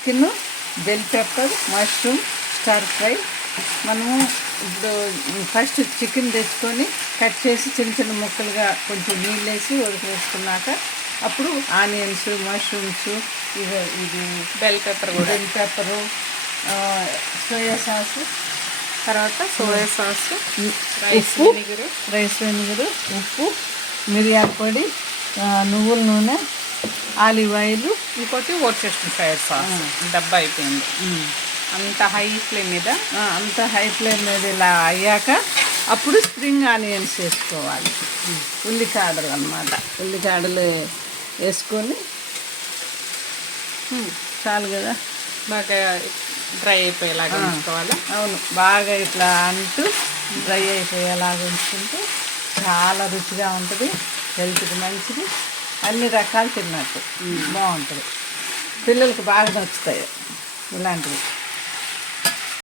Chicken bell pepper mushroom stir fry. మనము ఇప్పుడు first chicken తెచ్చుకొని కట్ చేసి చిన్న చిన్న ముక్కలుగా కొంచెం నీళ్ళు వేసి ఉడకేసుకున్నాక అప్పుడు ఆనియన్స్ మష్రూమ్స్ ఇది ఇది bell pepper bell pepper soya sauce తర్వాత సోయా సాస్ రైస్ ఉప్పు వెనిగరు. రైస్ వెనిగరు ఉప్పు మిరియాల పొడి నువ్వుల నూనె ఆలివ్ ఆయిల్ ఇంకోటి వర్చెస్టర్ ఫ్రైడ్ సాస్. డబ్బా అయిపోయింది. అంత హై ఫ్లేమ్ మీద. అంత హై ఫ్లేమ్ మీద ఇలా అయ్యాక అప్పుడు స్ప్రింగ్ ఆనియన్స్ వేసుకోవాలి. ఉల్లికాడలు అన్నమాట. ఉల్లికాడలు వేసుకొని చాలు కదా. బాగా డ్రై అయిపోయేలాగా ఉంచుకోవాలా. అవును బాగా ఇట్లా అంటూ డ్రై అయిపోయేలాగా ఉంచుకుంటే చాలా రుచిగా ఉంటుంది హెల్త్కి మంచిది. అన్ని రకాలు తిన్నట్టు. బాగుంటుంది. పిల్లలకి బాగా నచ్చుతాయి ఇలాంటివి.